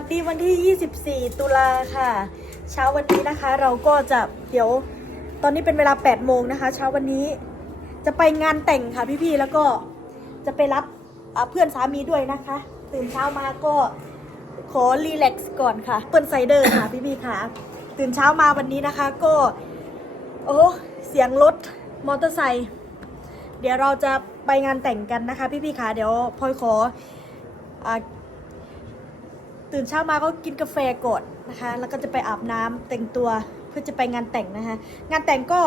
วัสดีวันที่ 24 ตุลาค่ะ เช้าวันนี้นะคะ เราก็จะเดี๋ยวตอนนี้เป็นเวลา 8 โมงนะคะ เช้าวันนี้จะไปงานแต่งค่ะพี่ๆแล้วก็จะไปรับเพื่อนสามีด้วยนะคะ ตื่นเช้ามาก็ขอรีแลกซ์ก่อนค่ะเปิ้ลไซเดอร์ค่ะพี่ๆค่ะ ตื่นเช้ามาวันนี้นะคะก็ โอ้เสียงรถมอเตอร์ไซค์เดี๋ยวเราจะไปงานแต่งกันนะคะ พี่ๆค่ะเดี๋ยวพลอยขออ่า ตื่นเช้ามาก็กินกาแฟก่อนนะคะ แล้วก็จะไปอาบน้ำแต่งตัวเพื่อจะไปงานแต่งนะคะ งานแต่งก็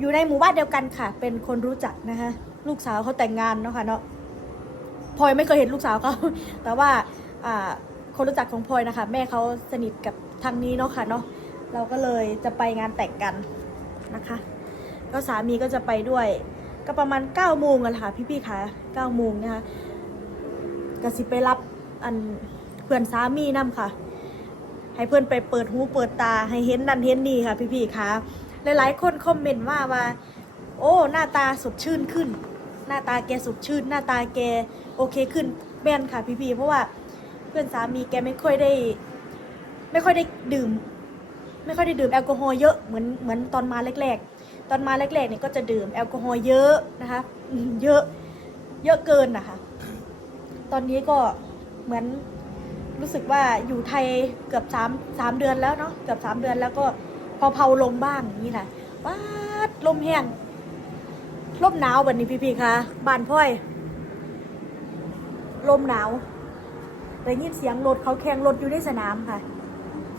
อยู่ในหมู่บ้านเดียวกันค่ะ เป็นคนรู้จักนะคะ ลูกสาวเขาแต่งงานเนาะค่ะเนาะพลอยไม่เคยเห็นลูกสาวเขาแต่ว่าคนรู้จักของพลอยนะคะ แม่เขาสนิทกับทางนี้เนาะค่ะเนาะเราก็เลยจะไปงานแต่งกันนะคะ ก็สามีก็จะไปด้วย ก็ประมาณ9ก้าโมงกันค่ะพี่ๆค่ะ9ก้าโมงนะคะก็สิไปรับอัน พื่อนสามีนํค่ะ ให้เพื่อนไปเปิดหูเปิดตาให้เห็นนั่นเห็นนี่ค่ะ พี่ๆค่ะหลายๆคนคอมเมนต์ว่าว่า โอ้หน้าตาสดชื่นขึ้น หน้าตาแกสดชื่น หน้าตาแกโอเคขึ้นแม่นค่ะ พี่ๆเพราะว่าเพื่อนสามีแกไม่ค่อยได้ ไม่ค่อยได้ดื่ม ไม่ค่อยได้ดื่มแอลกอฮอล์เยอะเหมือนเหมือนตอนมาแรก ๆ ตอนมาแรกๆเนี่ยก็จะดื่มแอลกอฮอล์เยอะนะคะเยอะเยอะเกินนะคะ ตอนนี้ก็เหมือน รู้สึกว่าอยู่ไทยเกือบสามสามเดือนแล้วเนาะเกือบสามเดือนแล้วก็พอเผาลมบ้างอย่างนี้ค่ะว้าดลมแห้งลมหนาวแบบนี้พี่ๆคะบ้านพ่อย ลมหนาวได้ยินเสียงรถเขาแข่งรถอยู่ในสนามค่ะ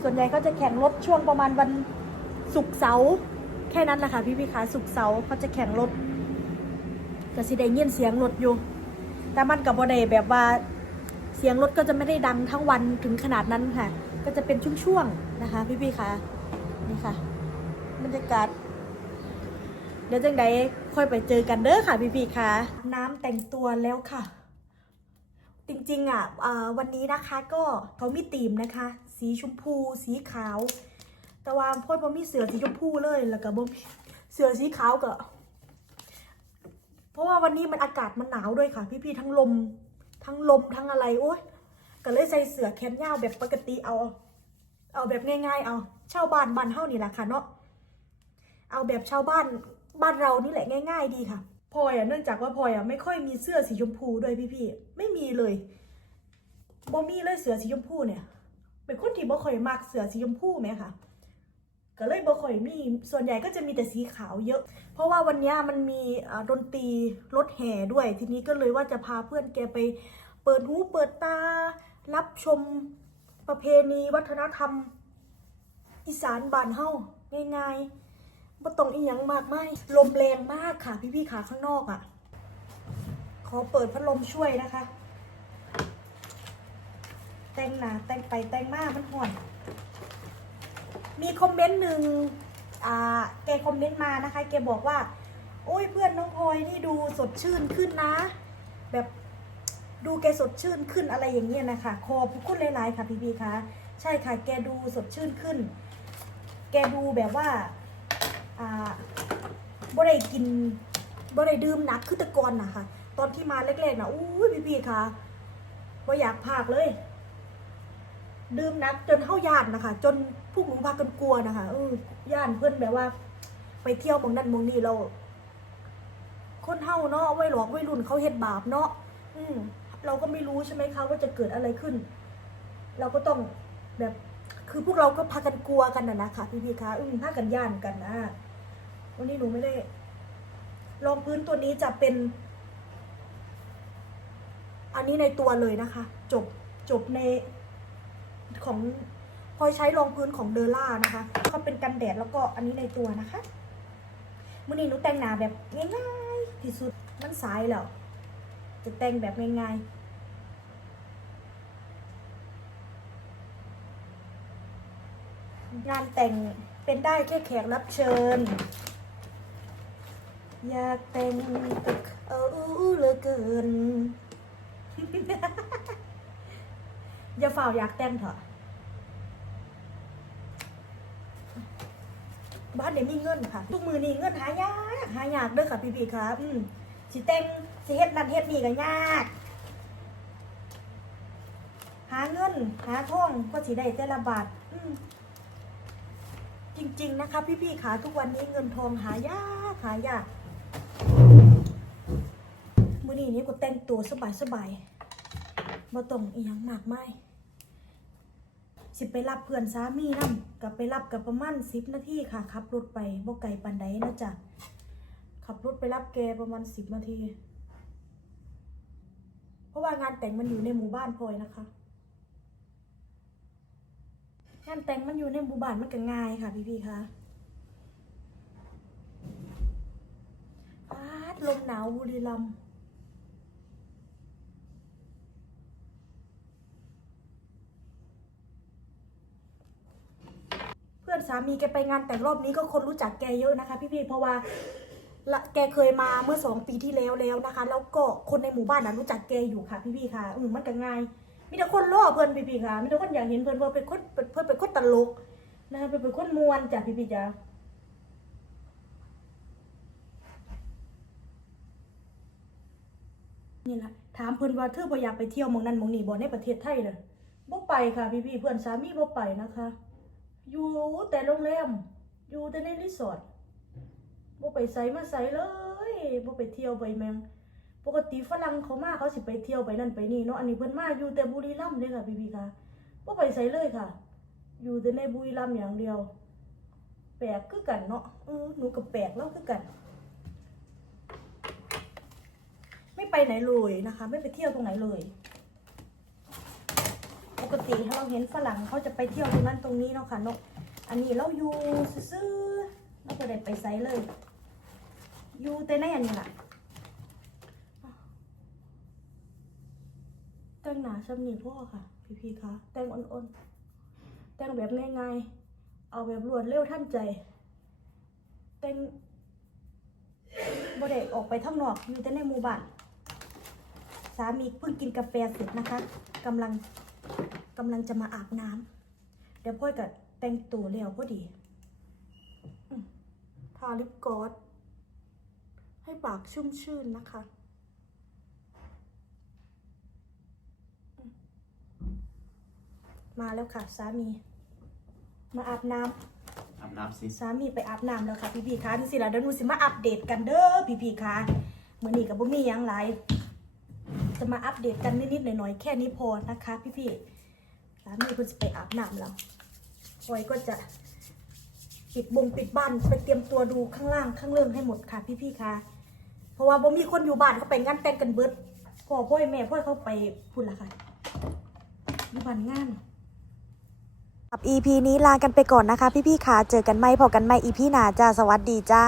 ส่วนใหญ่ก็จะแข่งรถช่วงประมาณวันศุกร์เสาร์แค่นั้นแหละค่ะพี่ๆคะศุกร์เสาร์เขาจะแข่งรถก็สิได้ยินเสียงรถอยู่ แต่มันกับบ่ได้แบบว่า เสียงรถก็จะไม่ได้ดังทั้งวันถึงขนาดนั้นค่ะ ก็จะเป็นช่วงๆนะคะ พี่ๆคะนี่ค่ะบรรยากาศเดี๋ยวจังใดค่อยไปเจอกันเด้อค่ะ พี่ๆคะน้ำแต่งตัวแล้วค่ะ จริงๆอะอ่าวันนี้นะคะก็เขามีธีมนะคะ สีชมพู สีขาว แต่ว่าพ่อบ่มีเสือสีชมพูเลยแล้วก็บ่มีเสือสีขาวก็เพราะว่าวันนี้มันอากาศมันหนาวด้วยค่ะ พี่ๆทั้งลม ทั้งลมทั้งอะไรโอ้ยก็เลยใส่เสื้อแขนยาวแบบปกติเอา เอาแบบง่าย ๆ เอาชาวบ้านบ้านเฮานี่แหละค่ะเนาะเอาแบบชาวบ้านบ้านเรานี่แหละง่าย ๆ ดีค่ะพลอยอะเนื่องจากว่าพลอยอะไม่ค่อยมีเสื้อสีชมพูด้วยพี่ๆไม่มีเลยบ่มีเลยเสื้อสีชมพูเนี่ยเป็นคนที่บ่ค่อยมักเสื้อสีชมพูไหมค่ะ ก็เลยบ่ค่อยมี ส่วนใหญ่ก็จะมีแต่สีขาวเยอะ เพราะว่าวันนี้มันมีดนตรีรถแห่ด้วย ทีนี้ก็เลยว่าจะพาเพื่อนแกไปเปิดหูเปิดตา รับชมประเพณีวัฒนธรรม อีสานบ้านเฮาง่ายๆบ่ต้องอีหยังมากมายลมแรงมากค่ะ พี่ๆขาข้างนอกอะ่ะ ขอเปิดพัดลมช่วยนะคะ แต่งหนาแต่งไปแต่งมามันห่อน มีคอมเมนต์หนึ่งอ่าแกคอมเมนต์มานะคะ แกบอกว่า โอ้ยเพื่อนน้องพลอยนี่ดูสดชื่นขึ้นนะ แบบดูแกสดชื่นขึ้นอะไรอย่างเงี้ยนะคะขอบคุณหลายๆค่ะพี่พีคะใช่ค่ะแกดูสดชื่นขึ้น แกดูแบบว่าอ่าบ่ได้กินบ่ได้ดื่มหนักคือต่ก่อนนะคะตอนที่มาแรกๆนะอู้ยพี่พีคะบ่อยากพากเลย ดื่มนักจนเข้ายานนะคะ จน พวกหนูพากันกลัวนะคะเออย่านเพื่อนแบบว่า ไปเที่ยวมองนั่นมองนี่เราคนเฮาเนาะไว้หลอกไว้รุ่นเขาเฮ็ดบาปเนาะอืม เราก็ไม่รู้ใช่ไหมคะว่าจะเกิดอะไรขึ้น เราก็ต้องแบบ คือพวกเราก็พากันกลัวกันนะนะคะพี่พี่ๆคะอืมพากันย่านกันนะวันนี้หนูไม่ได้ รองพื้นตัวนี้จะเป็น อันนี้ในตัวเลยนะคะ จบจบในของ พลอยใช้รองพื้นของเดอล่านะคะเขาเป็นกันแดดแล้วก็อันนี้ในตัวนะคะมื่อนี้หนูแต่งหน้าแบบง่ายๆที่สุดมันสายแล้วจะแต่งแบบง่ายๆงานแต่งเป็นได้แค่แขกรับเชิญ อยากแต่งตึกเออเหลือเกิน อย่าฝ่าอยากแต่งเถอะ บ้านเดี๋ยวมีเงินค่ะ ทุกมือนี่เงินหายากหายากเด้อค่ะพี่ๆครับอืมสิแต่งสิเฮ็ดนั่นเฮ็ดนี่ก็ยาก หาเงิน หาทองก็สิได้แต่ละบาทอืมจริง ๆ นะคะ พี่ๆขาทุกวันนี้เงินทองหายากหายากมื้อนี้นี่ก็แต่งตัวสบายๆบ่ต้องอีหยังมากมาย สิไปรับเพื่อนสามีนำกับไปรับกับประมาณ10นาทีค่ะขับรถไปบ่ไกลปานใดนะจ๊ะขับรถไปรับแกประมาณ10นาทีเพราะว่างานแต่งมันอยู่ในหมู่บ้านพลอยนะคะงานแต่งมันอยู่ในหมู่บ้านมันก็ง่ายค่ะ พี่พี่ๆคะอาดลมหนาวบุรีรัมย์ พื่อนสามีแกไปงานแต่งรอบนี้ก็คนรู้จักแกเยอะนะคะพี่พี่ๆเพราะว่าละแกเคยมาเมื่อสองปีที่แล้วแล้วนะคะ แล้วก็คนในหมู่บ้านนั้นรู้จักแกอยู่ค่ะพี่พี่ๆค่ะอืมมันก็ง่ายมีแต่คนล่อเพื่อนพี่พี่ๆค่ะมีแต่คนอยากเห็นเพื่อนเพื่อนเป็นคนเพื่อนเป็นคนตลกนะคะเป็นเป็นคนมวนจ้ะพี่พี่ๆจ้ะนี่แหละถามเพื่อนว่าเธอบ่อยากไปเที่ยวหมองนั้นหมองนี้บ่ในประเทศไทยเลยบ่ไปค่ะ พี่พี่ๆเพื่อนสามีบ่ไปนะคะ อยู่แต่โรงแรม อยู่แต่ในรีสอร์ทบ่ไปไสมาไสเลยบ่ไปเที่ยวไปแมงปกติฝรั่งเขามาเขาสิไปเที่ยวไปนั่นไปนี่เนาะอันนี้เพิ่นมาอยู่แต่บุรีรัมย์เด้ค่ะพี่ๆค่ะบ่ไปไสเลยค่ะ อยู่แต่ในบุรีรัมย์อย่างเดียว แปลกคือกันเนาะเออหนูก็แปลกแล้วคือกัน ไม่ไปไหนเลยนะคะ ไม่ไปเที่ยวตรงไหนเลย ติถ้าเราเห็นฝรั่งเขาจะไปเที่ยวตรงนั้นตรงนี้เนาะค่ะเนาะอันนี้เราอยู่ซื่อเราก็ได้ไปไสเลย อยู่แต่ในอันนี้ล่ะแต่งหนาชำนิพ่อค่ะ พี่พีคะแต่งอ่อนๆ แต่งแบบง่ายๆ เอาแบบรวดเร็วทันใจ แต่งบ่ได้ออกไปข้างนอกอยู่แต่ในหมู่บ้านสามีเพิ่งกินกาแฟเสร็จนะคะกำลัง กำลังจะมาอาบน้ำเดี๋ยวพ่อยกับแต่งตัวแล้วพอดีอืมทาลิปกลอสให้ปากชุ่มชื่นนะคะมาแล้วค่ะสามี มาอาบน้ำอาบน้ำสิสามีไปอาบน้ำแล้วค่ะพี่พีคะนี่สิละเดี๋ยวหนูสิมาอัปเดตกันเด้อพี่พีคะมื้อนี้กับบุมีหยังไรจะมาอัปเดตกันนิดๆหน่อยๆแค่นี้พอนะคะ พี่พี่ๆ สามีเพิ่นสิไปอาบน้ำแล้วพลอยก็จะปิดบงปิดบ้านไปเตรียมตัวดูข้างล่างข้างเรื่องให้หมดค่ะ พี่พี่ะ เพราะว่าบ่มีคนอยู่บ้านเขาไปงานแต่งกันเบิดพ่อพ่อยแม่พ่อยเขาไปพุ่นละค่ะอยู่บ้านงานกับ EP นี้ลากันไปก่อนนะคะ พี่ๆค่ะเจอกันไหมพอกันไหม EP หน้าจ้าสวัสดีจ้า